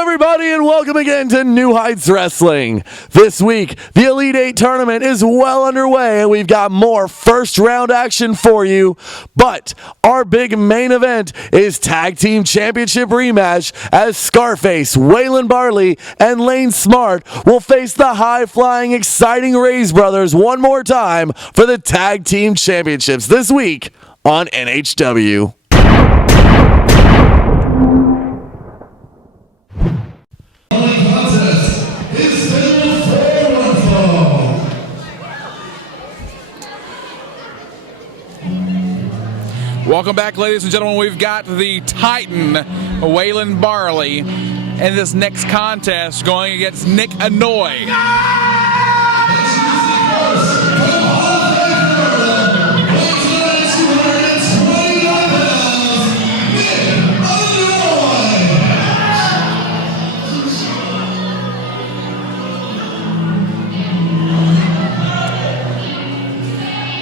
Hello, everybody, and welcome again to New Heights Wrestling. This week, the Elite 8 tournament is well underway, and we've got more first-round action for you. But our big main event is Tag Team Championship rematch as Scarface, Waylon Barley, and Lane Smart will face the high-flying, exciting Ray's brothers one more time for the Tag Team Championships this week on NHW. Welcome back, ladies and gentlemen. We've got the Titan, Waylon Barley, in this next contest going against Nick Somoa.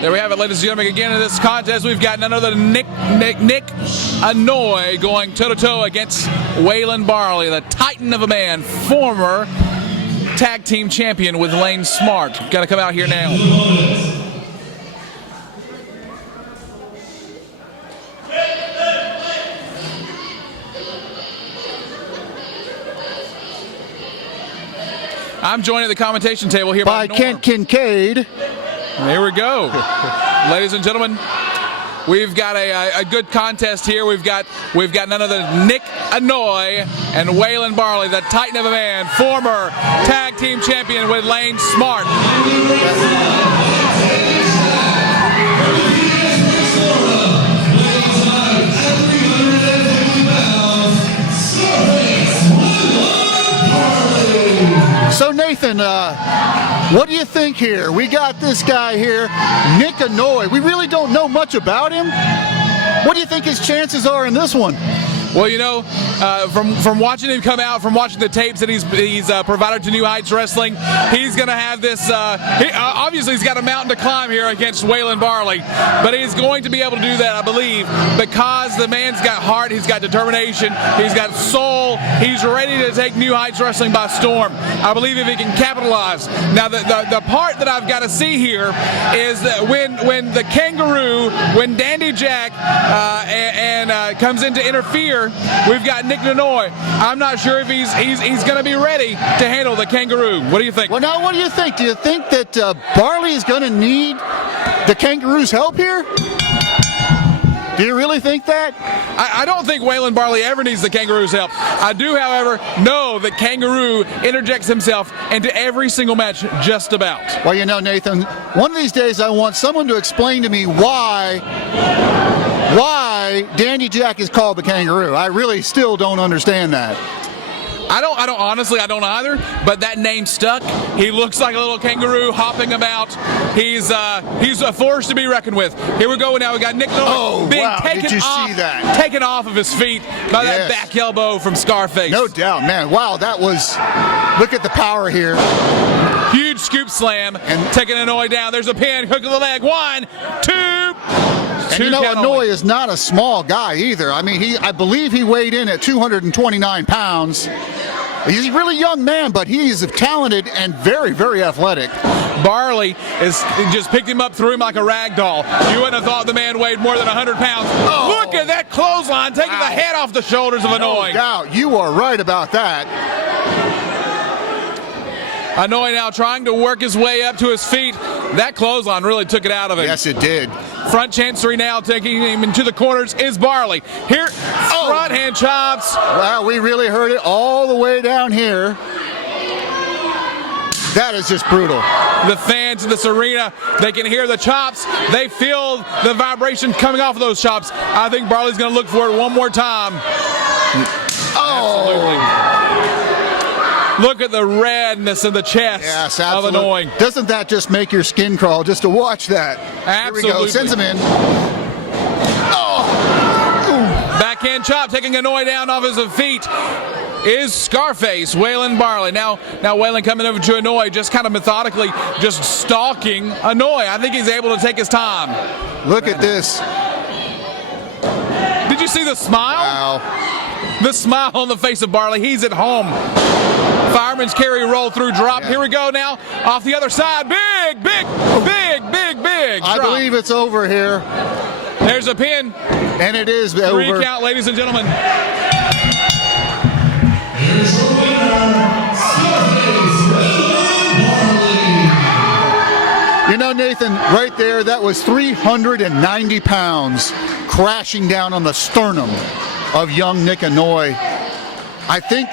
There we have it, ladies and gentlemen. Again, in this contest, we've got none other than Nick Somoa going toe-to-toe against Waylon Barley, the Titan of a man, former tag team champion with Lane Smart. Got to come out here now. I'm joined at the commentation table here by Kent Kincaid. Here we go. Ladies and gentlemen, we've got a good contest here. We've got none other than Nick Somoa and Waylon Barley, the Titan of a man, former tag team champion with Lane Smart. So Nathan, what do you think here? We got this guy here, Nick Somoa. We really don't know much about him. What do you think his chances are in this one? Well, you know, from watching him come out, from watching the tapes that he's provided to New Heights Wrestling, he's going to have this. Obviously, he's got a mountain to climb here against Waylon Barley, but he's going to be able to do that, I believe, because the man's got heart, he's got determination, he's got soul, he's ready to take New Heights Wrestling by storm. I believe if he can capitalize. Now, the part that I've got to see here is that when the Kangaroo, when Dandy Jack comes in to interfere, we've got Nick Somoa. I'm not sure if he's going to be ready to handle the Kangaroo. What do you think? Well, now, what do you think? Do you think that Barley is going to need the Kangaroo's help here? Do you really think that? I don't think Waylon Barley ever needs the Kangaroo's help. I do, however, know that Kangaroo interjects himself into every single match just about. Well, you know, Nathan, one of these days I want someone to explain to me why Dandy Jack is called the Kangaroo. I really still don't understand that. I don't honestly, I don't either, but that name stuck. He looks like a little kangaroo hopping about. He's a force to be reckoned with. Here we go now. We got Nick Somoa being taken off of his feet by that back elbow from Scarface. No doubt, man. Wow, that was, look at the power here. Huge scoop slam and taking Somoa down. There's a pin, hook of the leg. 1, 2. And you know, Somoa is not a small guy either. I mean, I believe he weighed in at 229 pounds. He's a really young man, but he's talented and very, very athletic. Barley just picked him up, threw him like a rag doll. You wouldn't have thought the man weighed more than 100 pounds. Oh. Look at that clothesline, taking the head off the shoulders of Somoa. No doubt, you are right about that. Somoa now trying to work his way up to his feet. That clothesline really took it out of him. Yes, it did. Front chancery now, taking him into the corners is Barley. Here, front hand chops. Wow, we really heard it all the way down here. That is just brutal. The fans in this arena, they can hear the chops. They feel the vibration coming off of those chops. I think Barley's going to look for it one more time. Oh. Absolutely. Look at the redness in the chest of Somoa. Doesn't that just make your skin crawl just to watch that? Absolutely. Here we go. Sends him in. Backhand chop, taking Somoa down off his feet is Scarface, Waylon Barley. Now Waylon coming over to Somoa, just kind of methodically, just stalking Somoa. I think he's able to take his time. Look at this. Did you see the smile? Wow. the smile on the face of Barley. He's at home. Fireman's carry, roll through, drop. Yeah. Here we go now. Off the other side. Big I drop. believe it's over here. There's a pin. And it is over. 3 count, ladies and gentlemen. Here's your winner, You know, Nathan, right there, that was 390 pounds crashing down on the sternum of young Nick Somoa. I think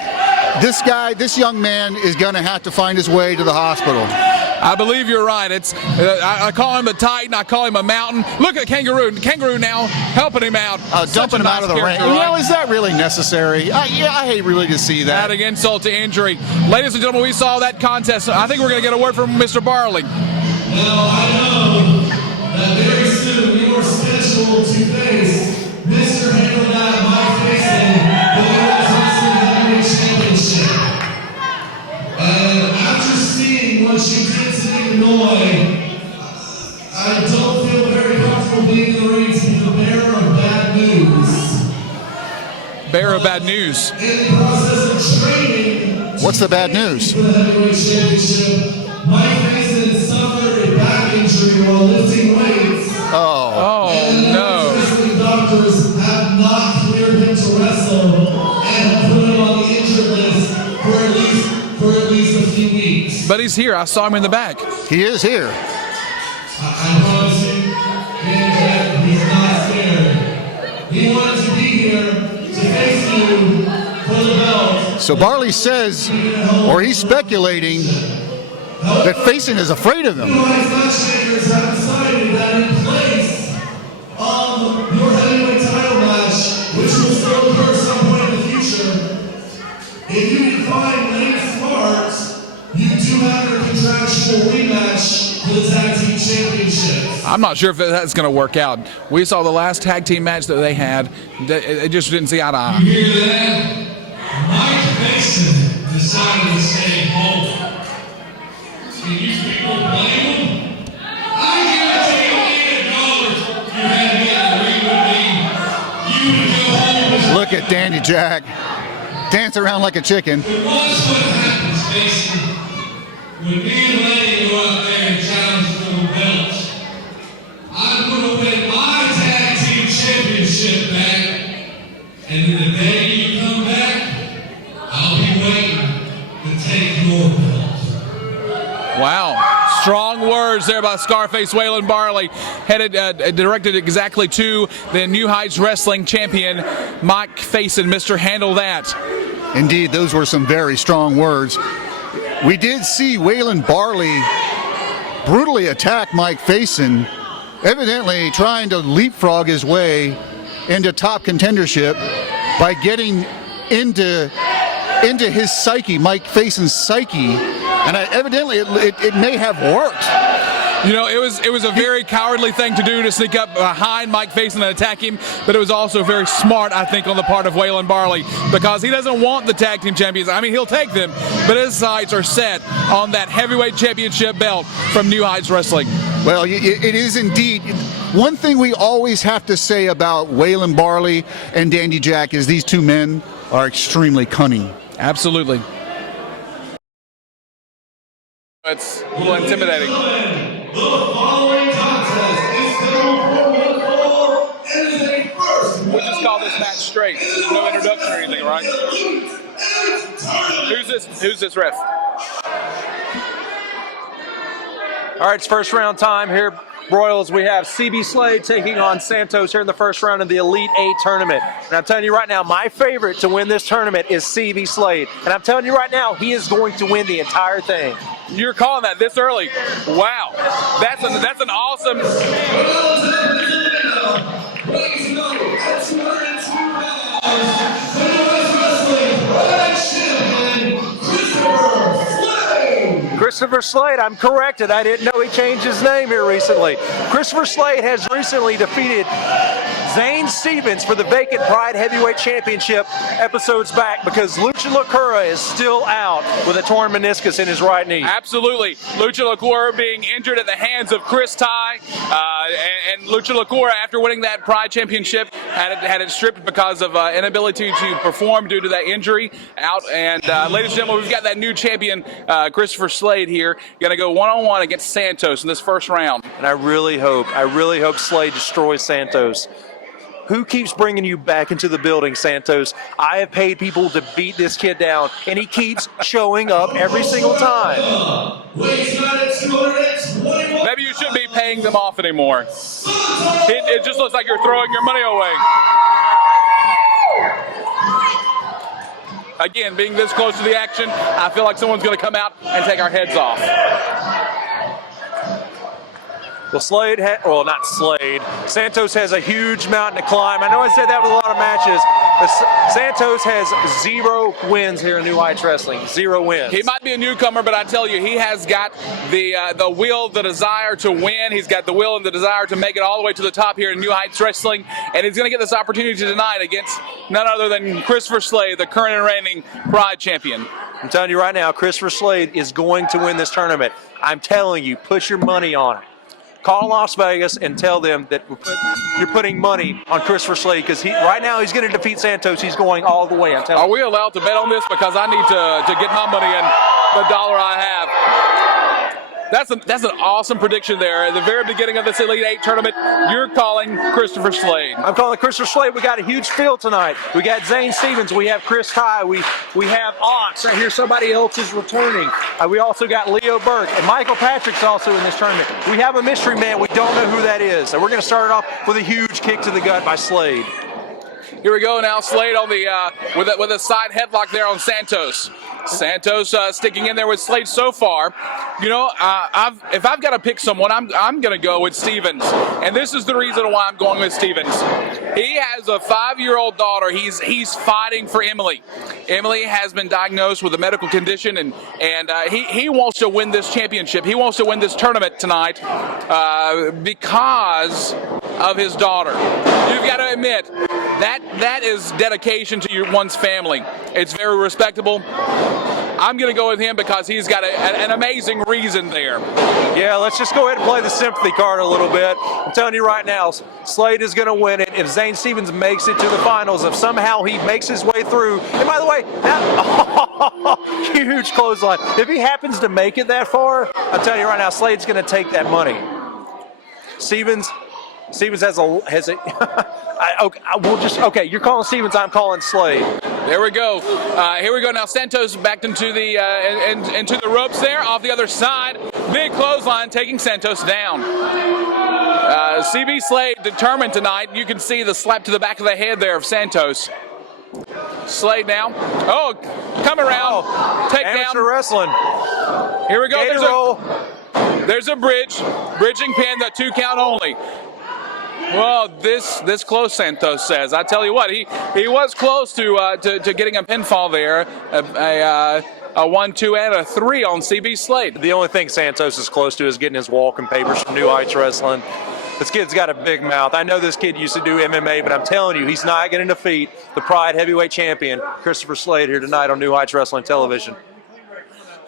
this young man is going to have to find his way to the hospital. I believe you're right. It's I call him a Titan. I call him a mountain. Look at Kangaroo. Kangaroo now helping him out. Dumping him out of the ring. Right? You know, is that really necessary? I hate really to see that. Adding insult to injury. Ladies and gentlemen, we saw that contest. I think we're going to get a word from Mr. Barley. Well, I know that very soon you are scheduled to face Mr. Handle That Mike Mason, the U.S. Wrestling Heavyweight Championship. And after seeing what you did to Illinois, I don't feel very comfortable being in the ring to be the bearer of bad news. Bearer of bad news. In the process of training. What's the bad news? For the Heavyweight Championship, Mike Mason suffered a back injury while lifting weights. Oh no. Wrestling doctors have not cleared him to wrestle and put him on the injured list for at least a few weeks. But he's here. I saw him in the back. He is here. I promise you, man, he's not scared. He wanted to be here to face you for the belt. So Barley says, or he's speculating, that Faison is afraid of him. You matchmakers have decided that in place of your heavyweight title match, which will still occur at some point in the future, if you can find Lane Smart, you do have your contractual rematch for the tag team championship. I'm not sure if that's going to work out. We saw the last tag team match that they had. It just didn't see eye to eye. You hear that? Mike Mason decided to stay home. Can you people blame him? I guarantee $1 million you had to get in the ring with me. You would go home. Look at Danny Jack. Dance around like a chicken. Watch what happens, Mason. When me and Lady go out there and challenge for the belt, I'm going to win my tag team championship back. And then the day you come back, I'll be waiting to take your belt. Wow. Strong words there by Scarface Waylon Barley, headed directed exactly to the New Heights Wrestling champion, Mike Faison. Mr. Handle That. Indeed, those were some very strong words. We did see Waylon Barley brutally attack Mike Faison, evidently trying to leapfrog his way into top contendership by getting into his psyche, Mike Faison's psyche, and evidently it may have worked. You know, it was a very cowardly thing to do, to sneak up behind Mike Faison and attack him, but it was also very smart, I think, on the part of Waylon Barley, because he doesn't want the tag team champions. I mean, he'll take them, but his sights are set on that heavyweight championship belt from New Heights Wrestling. Well, it is indeed. One thing we always have to say about Waylon Barley and Dandy Jack is these two men are extremely cunning. Absolutely. It's a little intimidating. The following contest is scheduled for and is a first. We'll just call this match straight. No introduction or anything, right? Who's this ref? All right, it's first round time here. Royals, we have CB Slade taking on Santos here in the first round of the Elite 8 tournament. And I'm telling you right now, my favorite to win this tournament is CB Slade. And I'm telling you right now, he is going to win the entire thing. You're calling that this early? Wow, that's an awesome. Christopher Slade, I'm corrected. I didn't know he changed his name here recently. Christopher Slade has recently defeated Zane Stevens for the vacant Pride Heavyweight Championship episodes back, because Lucha Lacura is still out with a torn meniscus in his right knee. Absolutely. Lucha Lacura being injured at the hands of Chris Ty, And Lucha LaCour, after winning that Pride Championship, had it stripped because of inability to perform due to that injury out. And ladies and gentlemen, we've got that new champion, Christopher Slade here, going to go one-on-one against Santos in this first round. And I really hope Slade destroys Santos. Who keeps bringing you back into the building, Santos? I have paid people to beat this kid down, and he keeps showing up every single time. Maybe you shouldn't be paying them off anymore. It just looks like you're throwing your money away. Again, being this close to the action, I feel like someone's going to come out and take our heads off. Well, not Slade. Santos has a huge mountain to climb. I know I said that with a lot of matches, but Santos has 0 wins here in New Heights Wrestling. 0 wins. He might be a newcomer, but I tell you, he has got the will, the desire to win. He's got the will and the desire to make it all the way to the top here in New Heights Wrestling, and he's going to get this opportunity tonight against none other than Christopher Slade, the current and reigning Pride champion. I'm telling you right now, Christopher Slade is going to win this tournament. I'm telling you, put your money on it. Call Las Vegas and tell them that you're putting money on Christopher Slade, because right now he's going to defeat Santos. He's going all the way. I'm telling you. Are we allowed to bet on this? Because I need to get my money in the dollar I have. That's an awesome prediction there. At the very beginning of this Elite 8 tournament, you're calling Christopher Slade. I'm calling Christopher Slade. We got a huge field tonight. We got Zane Stevens. We have Chris Kai. We have Ox. Right here, somebody else is returning. We also got Leo Burke. And Michael Patrick's also in this tournament. We have a mystery man. We don't know who that is. So we're going to start it off with a huge kick to the gut by Slade. Here we go now. Slade on the with a side headlock there on Santos. Santos sticking in there with Slade so far. You know, if I've got to pick someone, I'm going to go with Stevens, and this is the reason why I'm going with Stevens. He has a 5-year-old daughter. He's fighting for Emily. Emily has been diagnosed with a medical condition, and he wants to win this championship. He wants to win this tournament tonight because of his daughter. You've got to admit that is dedication to one's family. It's very respectable. I'm going to go with him because he's got an amazing reason there. Yeah, let's just go ahead and play the sympathy card a little bit. I'm telling you right now, Slade is going to win it. If Zane Stevens makes it to the finals, if somehow he makes his way through, and by the way, huge clothesline. If he happens to make it that far, I'm telling you right now, Slade's going to take that money. Stevens has a okay, you're calling Stevens, I'm calling Slade. There we go. Here we go now. Santos backed into the ropes there off the other side. Big clothesline taking Santos down. CB Slade determined tonight. You can see the slap to the back of the head there of Santos. Slade now. Oh, come around. Take Amateur down. wrestling. Here we go. There's a bridging pin, the 2 count only. Well, this close, Santos says. I tell you what, he was close to getting a pinfall there, a 1, 2, and a 3 on CB Slade. The only thing Santos is close to is getting his walking papers from New Heights Wrestling. This kid's got a big mouth. I know this kid used to do MMA, but I'm telling you, he's not going to defeat the Pride Heavyweight Champion, Christopher Slade, here tonight on New Heights Wrestling Television.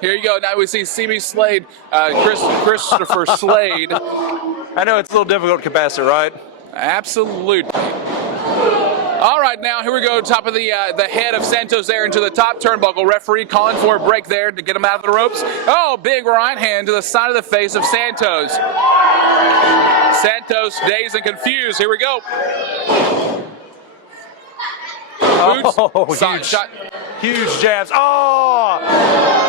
Here you go. Now we see CB Slade, Christopher Slade. I know it's a little difficult to pass it, right? Absolutely. All right, now here we go. Top of the head of Santos there into the top turnbuckle. Referee calling for a break there to get him out of the ropes. Oh, big right hand to the side of the face of Santos. Santos dazed and confused. Here we go. Huge jabs. Oh,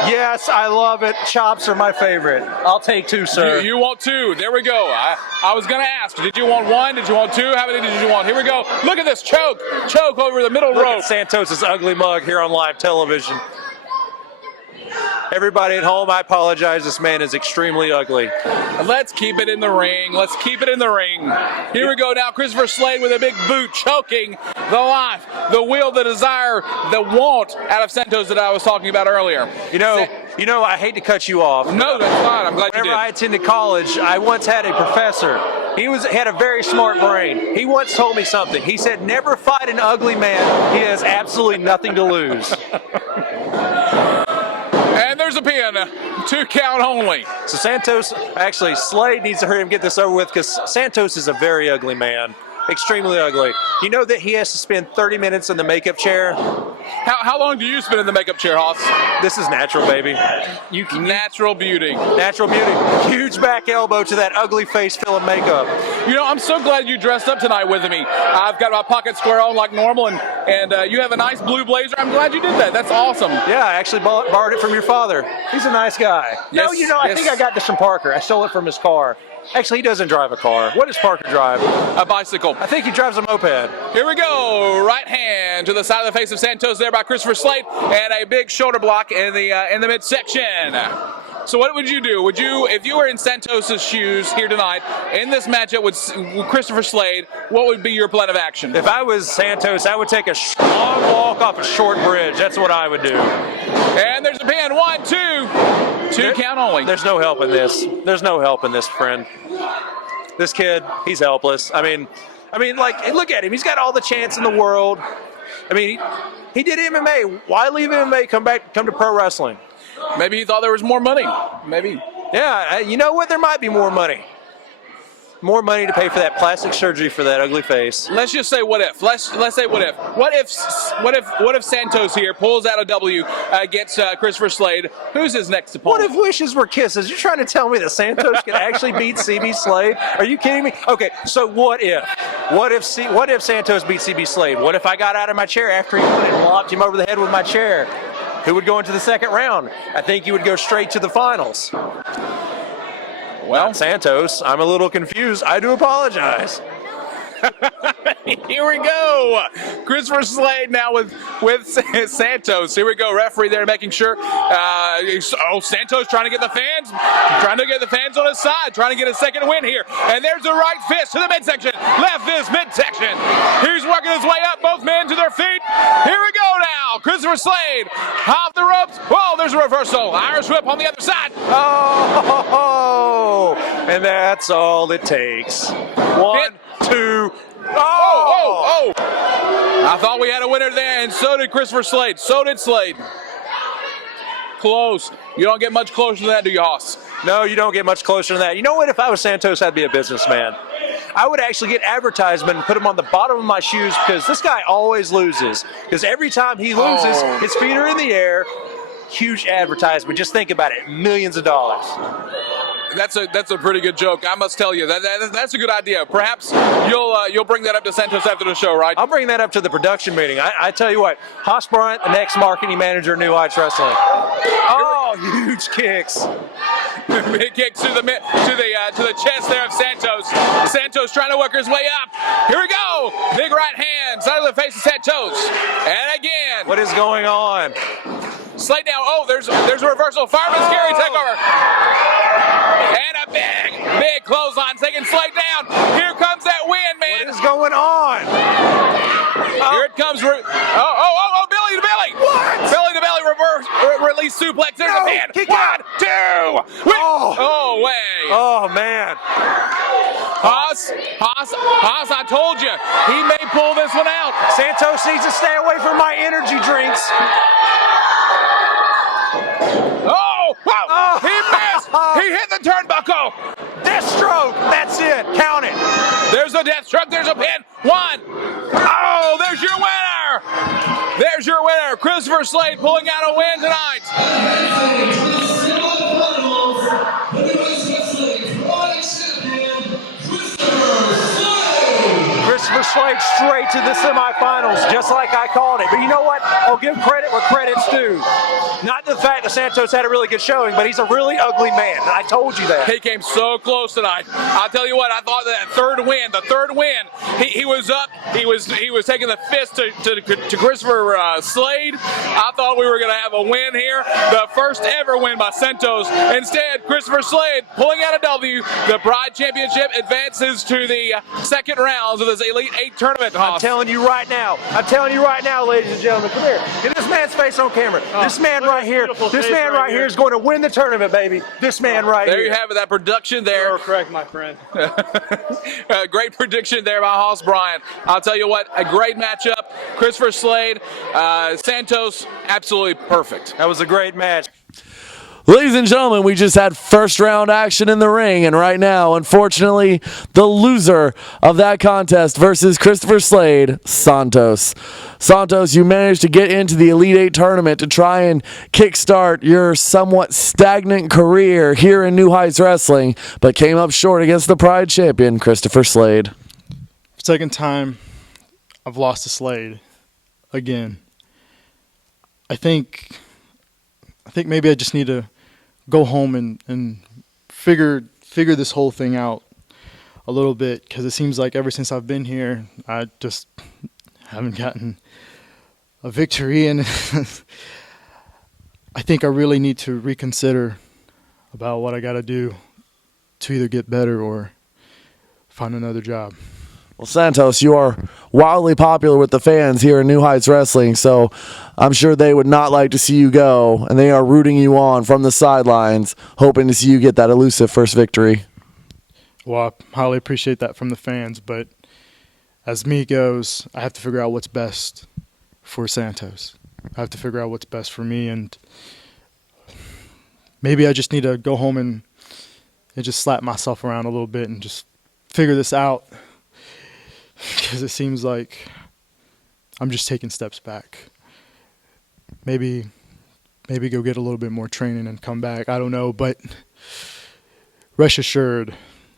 yes, I love it. Chops are my favorite. I'll take 2, sir. You want 2. There we go. I was going to ask, did you want 1? Did you want 2? How many did you want? Here we go. Look at this choke. Choke over the middle rope. Look at Santos' ugly mug here on live television. Everybody at home, I apologize. This man is extremely ugly. Let's keep it in the ring. Let's keep it in the ring. Here we go now. Christopher Slade with a big boot choking the life, the will, the desire, the want out of Santos that I was talking about earlier. You know, I hate to cut you off. No, that's fine. I'm glad you did. Whenever I attended college, I once had a professor. He had a very smart brain. He once told me something. He said, never fight an ugly man. He has absolutely nothing to lose. And there's a pin. 2 count only. So Santos, actually, Slade needs to hurry and get this over with because Santos is a very ugly man. Extremely ugly. You know that he has to spend 30 minutes in the makeup chair? How long do you spend in the makeup chair, Hoss? This is natural, baby. Natural beauty. Natural beauty. Huge back elbow to that ugly face filling makeup. You know, I'm so glad you dressed up tonight with me. I've got my pocket square on like normal, and you have a nice blue blazer. I'm glad you did that. That's awesome. Yeah, I actually borrowed it from your father. He's a nice guy. Yes, No, you know, I think I got this from Parker. I stole it from his car. Actually, he doesn't drive a car. What does Parker drive? A bicycle. I think he drives a moped. Here we go. Right hand to the side of the face of Santos there by Christopher Slade, and a big shoulder block in the midsection. So what would you do? Would you, if you were in Santos's shoes here tonight in this matchup with Christopher Slade, what would be your plan of action? If I was Santos, I would take a long walk off a short bridge. That's what I would do. And there's a pin. 1, 2. 2 count only. There's no help in this. There's no help in this, friend. This kid, he's helpless. I mean, like, look at him. He's got all the chance in the world. I mean, he did MMA. Why leave MMA? Come to pro wrestling. Maybe he thought there was more money. Maybe. Yeah, you know what? There might be more money. More money to pay for that plastic surgery for that ugly face. Let's just say what if. Let's say what if. What if Santos here pulls out a W against Christopher Slade? Who's his next opponent? What if wishes were kisses? You're trying to tell me that Santos can actually beat CB Slade? Are you kidding me? Okay, so what if? What if Santos beat CB Slade? What if I got out of my chair after he went and lopped him over the head with my chair? Who would go into the second round? I think you would go straight to the finals. Well, not Santos, I'm a little confused. I do apologize. Here we go. Christopher Slade now with Santos. Here we go. Referee there making sure. Santos trying to get the fans on his side, trying to get a second win here. And there's a right fist to the midsection. Left fist midsection. He's working his way up. Both men to their feet. Here we go now. Christopher Slade off the ropes. Whoa, there's a reversal. Irish whip on the other side. Oh, and that's all it takes. 1, 2. Oh! I thought we had a winner there, and so did Christopher Slade. So did Slade. Close. You don't get much closer than that, do you, Hoss? No, you don't get much closer than that. You know what? If I was Santos, I'd be a businessman. I would actually get advertisement and put him on the bottom of my shoes because this guy always loses. Because every time he loses, his feet are in the air. Huge advertisement. Just think about it. Millions of dollars. That's a pretty good joke. I must tell you that's a good idea. Perhaps you'll bring that up to Santos after the show, right? I'll bring that up to the production meeting. I tell you what, Hoss Bryant, the next marketing manager of New Heights Wrestling. Oh, huge kicks! Big kicks to the chest there of Santos. Santos trying to work his way up. Here we go. Big right hand, side of the face of Santos, and again. What is going on? Slade down. Oh, there's a reversal. Fireman's carry takeover. And a big clothesline taking Slade down. Here comes that win, man. What is going on? Here it comes. Belly to belly. What? Belly to belly reverse release suplex. There's a pin. 1, 2. Oh, way. Oh, man. Haas, I told you. He may pull this one out. Santos needs to stay away from my energy drinks. Wow! He missed! He hit the turnbuckle! Deathstroke! That's it! Count it! There's a deathstroke, there's a pin! 1! Oh, there's your winner! There's your winner! Christopher Slade pulling out a win tonight! Christopher Slade straight to the semifinals, just like I called it. But you know what? I'll give credit where credit's due. Not the fact that Santos had a really good showing, but he's a really ugly man. I told you that. He came so close tonight. I'll tell you what, I thought that third win, he was up, he was taking the fist to Christopher Slade. I thought we were going to have a win here. The first ever win by Santos. Instead, Christopher Slade pulling out a W. The Pride Championship advances to the second rounds of this Elite 8 tournament. I'm telling you right now, ladies and gentlemen, come here. Get this man's face on camera. This man right here is going to win the tournament, baby. This man right here. There you have it, that production there. You're correct, my friend. Great prediction there by Hoss Bryant. I'll tell you what, a great matchup. Christopher Slade, Santos, absolutely perfect. That was a great match. Ladies and gentlemen, we just had first round action in the ring, and right now, unfortunately, the loser of that contest versus Christopher Slade, Santos. Santos, you managed to get into the Elite Eight tournament to try and kickstart your somewhat stagnant career here in New Heights Wrestling, but came up short against the Pride champion, Christopher Slade. Second time I've lost to Slade again. I think maybe I just need to go home and figure this whole thing out a little bit, because it seems like ever since I've been here, I just haven't gotten a victory, and I think I really need to reconsider about what I got to do to either get better or find another job. Well, Santos, you are wildly popular with the fans here in New Heights Wrestling, so I'm sure they would not like to see you go, and they are rooting you on from the sidelines, hoping to see you get that elusive first victory. Well, I highly appreciate that from the fans, but as me goes, I have to figure out what's best for Santos. I have to figure out what's best for me, and maybe I just need to go home and just slap myself around a little bit and just figure this out. Because it seems like I'm just taking steps back. Maybe go get a little bit more training and come back. I don't know, but rest assured,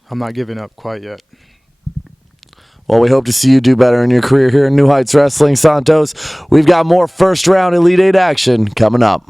I'm not giving up quite yet. Well, we hope to see you do better in your career here in New Heights Wrestling, Santos. We've got more first round Elite Eight action coming up.